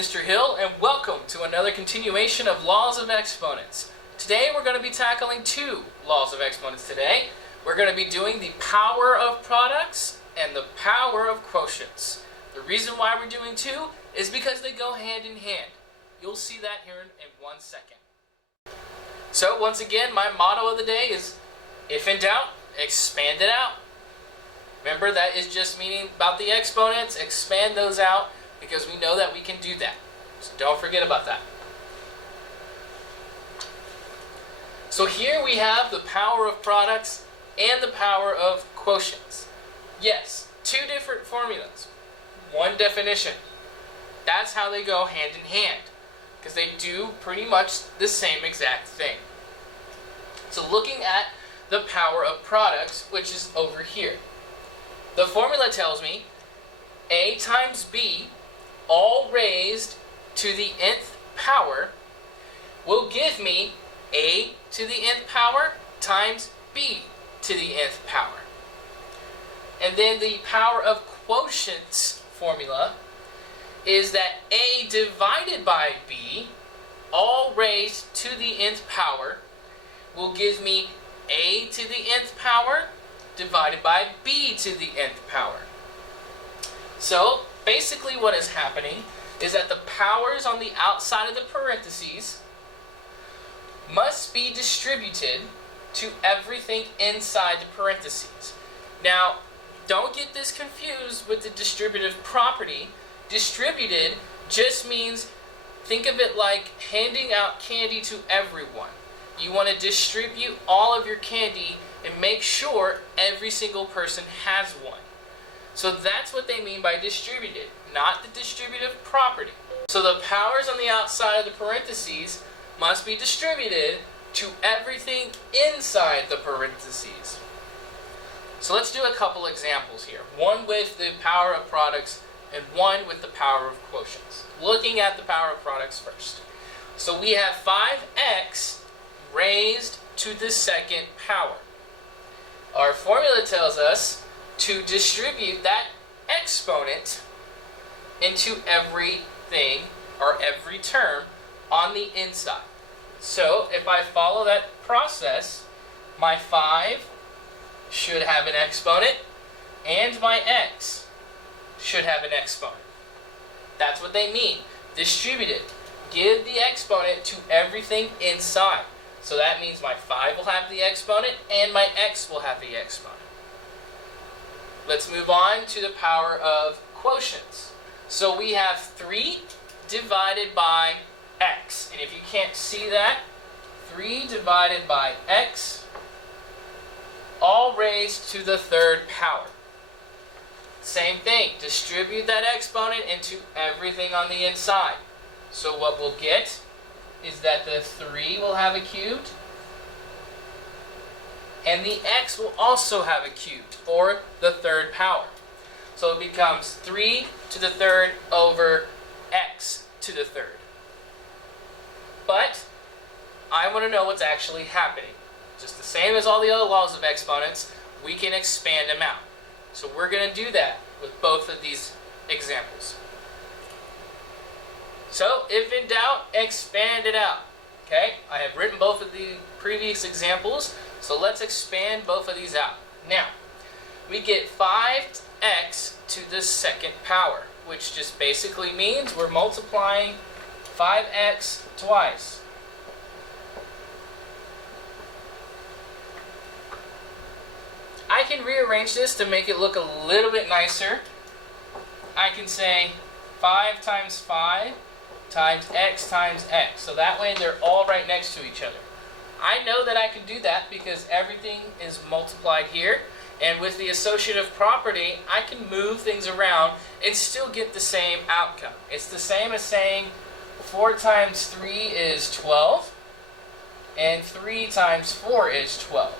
Mr. Hill, and welcome to another continuation of Laws of Exponents. Today we're going to be tackling two laws of exponents today. We're going to be doing the power of products and the power of quotients. The reason why we're doing two is because they go hand in hand. You'll see that here in 1 second. So once again, my motto of the day is, if in doubt, expand it out. Remember, that is just meaning about the exponents, expand those out, because we know that we can do that. So don't forget about that. So here we have the power of products and the power of quotients. Yes, two different formulas, one definition. That's how they go hand in hand, because they do pretty much the same exact thing. So looking at the power of products, which is over here. The formula tells me A times B, all raised to the nth power, will give me A to the nth power times B to the nth power. And then the power of quotients formula is that A divided by B, all raised to the nth power, will give me A to the nth power divided by B to the nth power. So basically what is happening is that the powers on the outside of the parentheses must be distributed to everything inside the parentheses. Now, don't get this confused with the distributive property. Distributed just means, think of it like handing out candy to everyone. You want to distribute all of your candy and make sure every single person has one. So that's what they mean by distributed, not the distributive property. So the powers on the outside of the parentheses must be distributed to everything inside the parentheses. So let's do a couple examples here. One with the power of products and one with the power of quotients. Looking at the power of products first. So we have 5x raised to the second power. Our formula tells us to distribute that exponent into everything or every term on the inside. So if I follow that process, my 5 should have an exponent and my x should have an exponent. That's what they mean. Distributed. Give the exponent to everything inside. So that means my 5 will have the exponent and my x will have the exponent. Let's move on to the power of quotients. So we have 3 divided by x. And if you can't see that, 3 divided by x, all raised to the third power. Same thing, distribute that exponent into everything on the inside. So what we'll get is that the 3 will have a cubed, and the x will also have a cubed, or the third power. So it becomes 3 to the third over x to the third. But I want to know what's actually happening. Just the same as all the other laws of exponents, we can expand them out. So we're going to do that with both of these examples. So, if in doubt, expand it out. Okay, I have written both of the previous examples, so let's expand both of these out. Now, we get 5x to the second power, which just basically means we're multiplying 5x twice. I can rearrange this to make it look a little bit nicer. I can say 5 times 5 times x times x. So that way they're all right next to each other. I know that I can do that because everything is multiplied here. And with the associative property, I can move things around and still get the same outcome. It's the same as saying 4 times 3 is 12. And 3 times 4 is 12.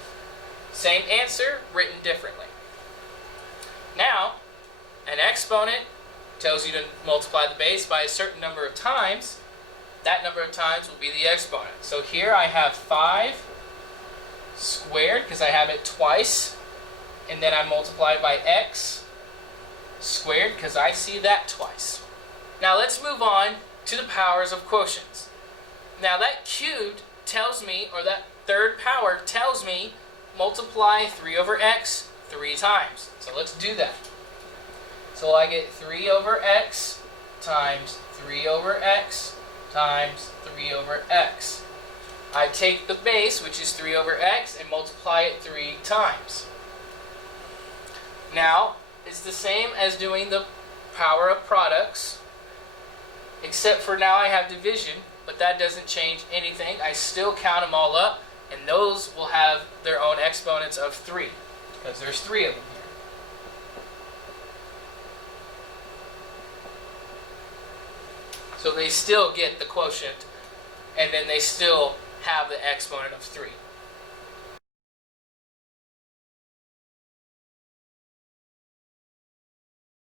Same answer, written differently. Now, an exponent tells you to multiply the base by a certain number of times. That number of times will be the exponent. So here I have 5 squared because I have it twice, and then I multiply it by x squared because I see that twice. Now let's move on to the powers of quotients. Now that cubed tells me, or that third power tells me, multiply 3 over x 3 times. So let's do that. So I get 3 over x times 3 over x times 3 over x. I take the base, which is 3 over x, and multiply it 3 times. Now, it's the same as doing the power of products, except for now I have division, but that doesn't change anything. I still count them all up, and those will have their own exponents of 3, because there's 3 of them here. So they still get the quotient, and then they still have the exponent of 3.